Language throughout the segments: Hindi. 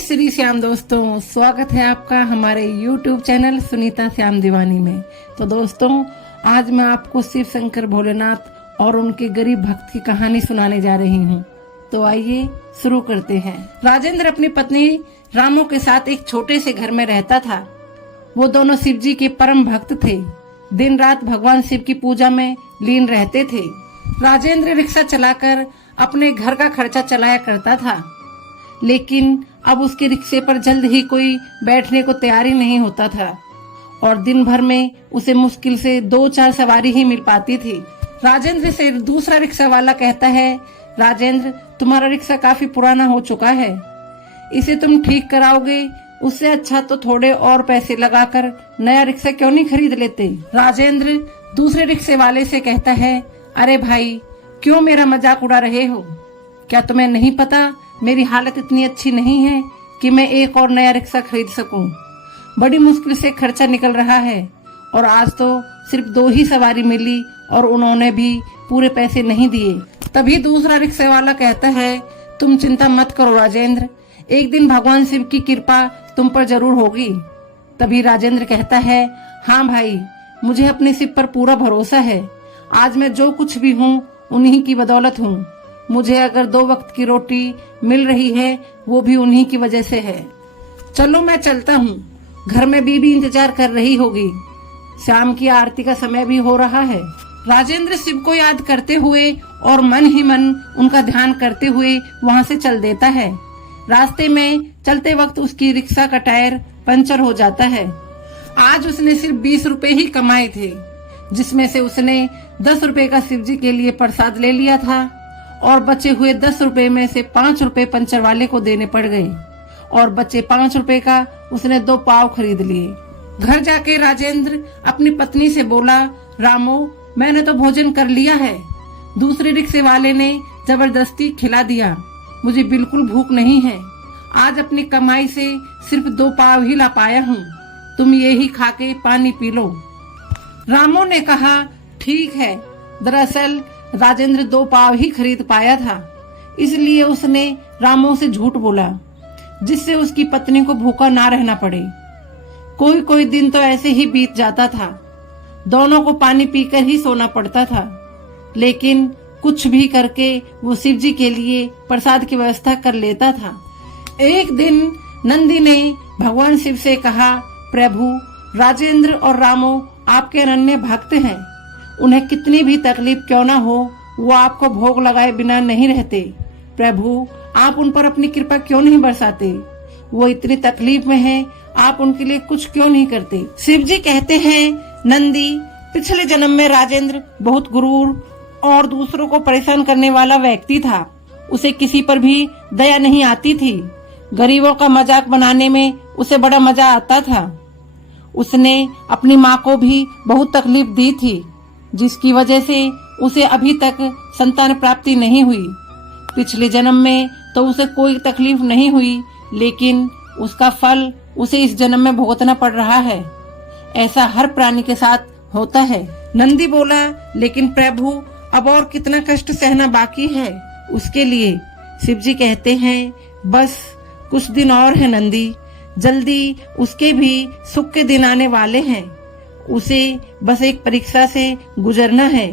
श्री श्याम दोस्तों, स्वागत है आपका हमारे YouTube चैनल सुनीता श्याम दीवानी में। तो दोस्तों, आज मैं आपको शिव शंकर भोलेनाथ और उनके गरीब भक्त की कहानी सुनाने जा रही हूँ। तो आइए शुरू करते हैं। राजेंद्र अपनी पत्नी रामो के साथ एक छोटे से घर में रहता था। वो दोनों शिव जी के परम भक्त थे। दिन रात भगवान शिव की पूजा में लीन रहते थे। राजेंद्र रिक्शा चलाकर अपने घर का खर्चा चलाया करता था, लेकिन अब उसके रिक्शे पर जल्द ही कोई बैठने को तैयार ही नहीं होता था और दिन भर में उसे मुश्किल से 2-4 सवारी ही मिल पाती थी। राजेंद्र से दूसरा रिक्शा वाला कहता है, राजेंद्र, तुम्हारा रिक्शा काफी पुराना हो चुका है, इसे तुम ठीक कराओगे? उससे अच्छा तो थोड़े और पैसे लगाकर नया रिक्शा क्यों नहीं खरीद लेते? राजेंद्र दूसरे रिक्शे वाले से कहता है, अरे भाई, क्यों मेरा मजाक उड़ा रहे हो? क्या तुम्हें नहीं पता मेरी हालत इतनी अच्छी नहीं है कि मैं एक और नया रिक्शा खरीद सकूं। बड़ी मुश्किल से खर्चा निकल रहा है और आज तो सिर्फ 2 ही सवारी मिली और उन्होंने भी पूरे पैसे नहीं दिए। तभी दूसरा रिक्शे वाला कहता है, तुम चिंता मत करो राजेंद्र, एक दिन भगवान शिव की कृपा तुम पर जरूर होगी। तभी राजेंद्र कहता है, हाँ भाई, मुझे अपने शिव पर पूरा भरोसा है। आज मैं जो कुछ भी हूँ उन्हीं की बदौलत हूँ। मुझे अगर 2 वक्त की रोटी मिल रही है वो भी उन्हीं की वजह से है। चलो मैं चलता हूँ, घर में बीबी इंतजार कर रही होगी। शाम की आरती का समय भी हो रहा है। राजेंद्र शिव को याद करते हुए और मन ही मन उनका ध्यान करते हुए वहाँ से चल देता है। रास्ते में चलते वक्त उसकी रिक्शा का टायर पंचर हो जाता है। आज उसने सिर्फ 20 रुपए ही कमाए थे, जिसमें से उसने 10 रुपए का शिव जी के लिए प्रसाद ले लिया था और बचे हुए 10 रुपए में से 5 रुपए पंचर वाले को देने पड़ गए और बचे 5 रुपए का उसने 2 पाव खरीद लिए। घर जाके राजेंद्र अपनी पत्नी से बोला, रामो, मैंने तो भोजन कर लिया है। दूसरे रिक्शे वाले ने जबरदस्ती खिला दिया, मुझे बिल्कुल भूख नहीं है। आज अपनी कमाई से सिर्फ 2 पाव ही ला पाया हूँ, तुम ये ही खा के पानी पी लो। रामो ने कहा, ठीक है। दरअसल राजेंद्र 2 पाव ही खरीद पाया था, इसलिए उसने रामो से झूठ बोला, जिससे उसकी पत्नी को भूखा ना रहना पड़े। कोई कोई दिन तो ऐसे ही बीत जाता था, दोनों को पानी पीकर ही सोना पड़ता था, लेकिन कुछ भी करके वो शिव जी के लिए प्रसाद की व्यवस्था कर लेता था। एक दिन नंदी ने भगवान शिव से कहा, प्रभु, राजेंद्र और रामो आपके अनन्य भक्त हैं, उन्हें कितनी भी तकलीफ क्यों ना हो वो आपको भोग लगाए बिना नहीं रहते। प्रभु, आप उन पर अपनी कृपा क्यों नहीं बरसाते? वो इतनी तकलीफ में हैं, आप उनके लिए कुछ क्यों नहीं करते? शिव जी कहते हैं, नंदी, पिछले जन्म में राजेंद्र बहुत गुरूर और दूसरों को परेशान करने वाला व्यक्ति था। उसे किसी पर भी दया नहीं आती थी। गरीबों का मजाक बनाने में उसे बड़ा मजा आता था। उसने अपनी माँ को भी बहुत तकलीफ दी थी, जिसकी वजह से उसे अभी तक संतान प्राप्ति नहीं हुई। पिछले जन्म में तो उसे कोई तकलीफ नहीं हुई, लेकिन उसका फल उसे इस जन्म में भुगतना पड़ रहा है। ऐसा हर प्राणी के साथ होता है। नंदी बोला, लेकिन प्रभु, अब और कितना कष्ट सहना बाकी है उसके लिए? शिव जी कहते हैं, बस कुछ दिन और है नंदी, जल्दी उसके भी सुख के दिन आने वाले हैं। उसे बस एक परीक्षा से गुजरना है।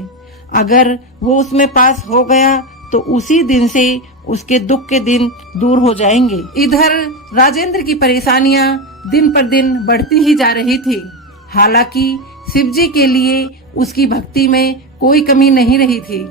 अगर वो उसमें पास हो गया तो उसी दिन से उसके दुख के दिन दूर हो जाएंगे। इधर राजेंद्र की परेशानियां दिन पर दिन बढ़ती ही जा रही थी। हालांकि शिव जी के लिए उसकी भक्ति में कोई कमी नहीं रही थी।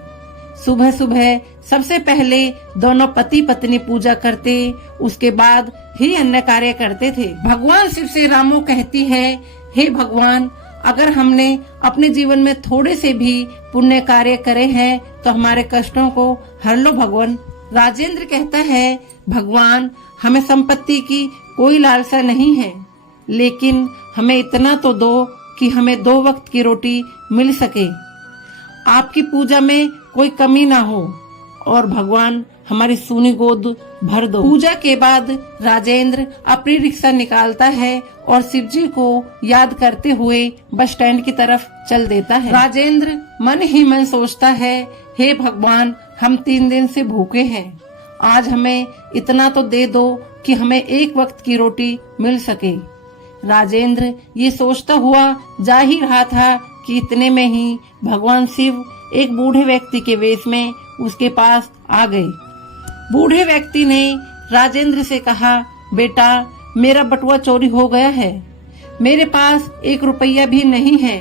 सुबह सुबह सबसे पहले दोनों पति पत्नी पूजा करते, उसके बाद ही अन्य कार्य करते थे। भगवान शिव से रामो कहती है, हे भगवान, अगर हमने अपने जीवन में थोड़े से भी पुण्य कार्य करे हैं तो हमारे कष्टों को हर लो भगवान। राजेंद्र कहता है, भगवान, हमें संपत्ति की कोई लालसा नहीं है, लेकिन हमें इतना तो दो कि हमें 2 वक्त की रोटी मिल सके, आपकी पूजा में कोई कमी ना हो और भगवान हमारी सूनी गोद भर दो। पूजा के बाद राजेंद्र अपनी रिक्शा निकालता है और शिव जी को याद करते हुए बस स्टैंड की तरफ चल देता है। राजेंद्र मन ही मन सोचता है, हे भगवान, हम 3 दिन से भूखे हैं, आज हमें इतना तो दे दो कि हमें एक वक्त की रोटी मिल सके। राजेंद्र ये सोचता हुआ जा ही रहा था कि इतने में ही भगवान शिव एक बूढ़े व्यक्ति के वेश में उसके पास आ गए। बूढ़े व्यक्ति ने राजेंद्र से कहा, बेटा, मेरा बटुआ चोरी हो गया है। मेरे पास 1 रुपया भी नहीं है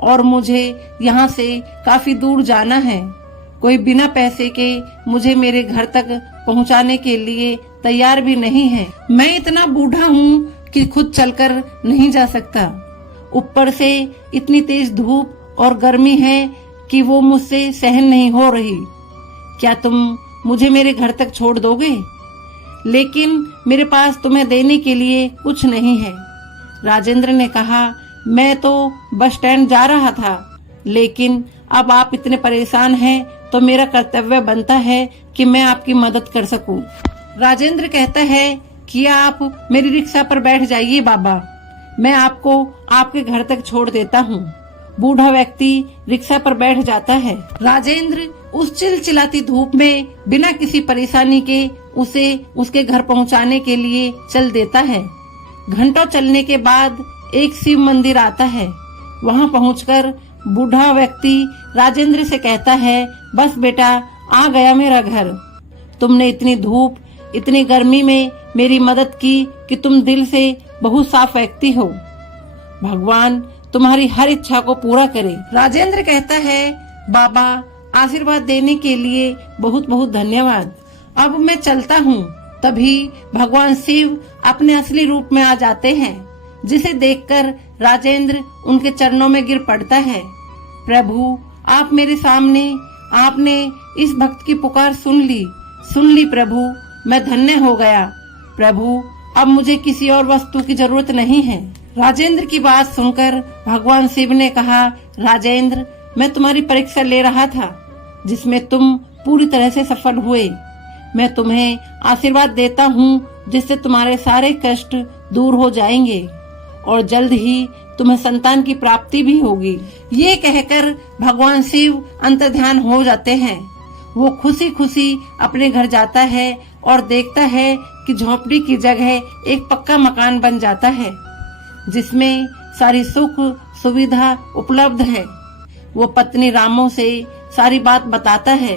और मुझे यहाँ से काफी दूर जाना है। कोई बिना पैसे के मुझे मेरे घर तक पहुँचाने के लिए तैयार भी नहीं है। मैं इतना बूढ़ा हूँ कि खुद चलकर नहीं जा सकता। ऊपर से इतनी तेज धूप और गर्मी है कि वो मुझसे सहन नहीं हो रही। क्या तुम मुझे मेरे घर तक छोड़ दोगे? लेकिन मेरे पास तुम्हें देने के लिए कुछ नहीं है। राजेंद्र ने कहा, मैं तो बस स्टैंड जा रहा था, लेकिन अब आप इतने परेशान हैं तो मेरा कर्तव्य बनता है कि मैं आपकी मदद कर सकूं। राजेंद्र कहता है कि आप मेरी रिक्शा पर बैठ जाइए बाबा, मैं आपको आपके घर तक छोड़ देता हूँ। बूढ़ा व्यक्ति रिक्शा पर बैठ जाता है। राजेंद्र उस चिलचिलाती धूप में बिना किसी परेशानी के उसे उसके घर पहुँचाने के लिए चल देता है। घंटों चलने के बाद एक शिव मंदिर आता है। वहाँ पहुँचकर बूढ़ा व्यक्ति राजेंद्र से कहता है, बस बेटा, आ गया मेरा घर। तुमने इतनी धूप, इतनी गर्मी में मेरी मदद की कि तुम दिल से बहुत साफ व्यक्ति हो। भगवान तुम्हारी हर इच्छा को पूरा करे। राजेंद्र कहता है, बाबा, आशीर्वाद देने के लिए बहुत बहुत धन्यवाद। अब मैं चलता हूँ। तभी भगवान शिव अपने असली रूप में आ जाते हैं, जिसे देखकर राजेंद्र उनके चरणों में गिर पड़ता है। प्रभु, आप मेरे सामने, आपने इस भक्त की पुकार सुन ली प्रभु, मैं धन्य हो गया। प्रभु, अब मुझे किसी और वस्तु की जरूरत नहीं है। राजेंद्र की बात सुनकर भगवान शिव ने कहा, राजेंद्र, मैं तुम्हारी परीक्षा ले रहा था, जिसमें तुम पूरी तरह से सफल हुए। मैं तुम्हें आशीर्वाद देता हूँ, जिससे तुम्हारे सारे कष्ट दूर हो जाएंगे और जल्द ही तुम्हें संतान की प्राप्ति भी होगी। ये कहकर भगवान शिव अंतर्ध्यान हो जाते हैं। वो खुशी खुशी अपने घर जाता है और देखता है कि झोपड़ी की जगह एक पक्का मकान बन जाता है, जिसमें सारी सुख सुविधा उपलब्ध है। वो पत्नी रामो से सारी बात बताता है,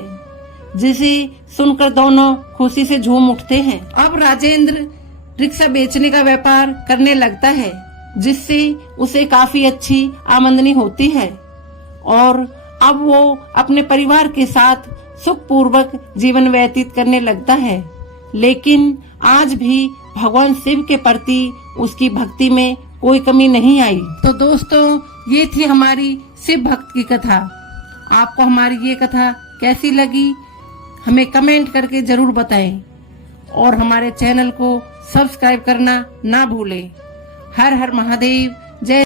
जिसे सुनकर दोनों खुशी से झूम उठते हैं। अब राजेंद्र रिक्शा बेचने का व्यापार करने लगता है, जिससे उसे काफी अच्छी आमदनी होती है और अब वो अपने परिवार के साथ सुखपूर्वक जीवन व्यतीत करने लगता है। लेकिन आज भी भगवान शिव के प्रति उसकी भक्ति में कोई कमी नहीं आई। तो दोस्तों, ये थी हमारी शिव भक्त की कथा। आपको हमारी ये कथा कैसी लगी हमें कमेंट करके जरूर बताएं और हमारे चैनल को सब्सक्राइब करना ना भूलें। हर हर महादेव। जय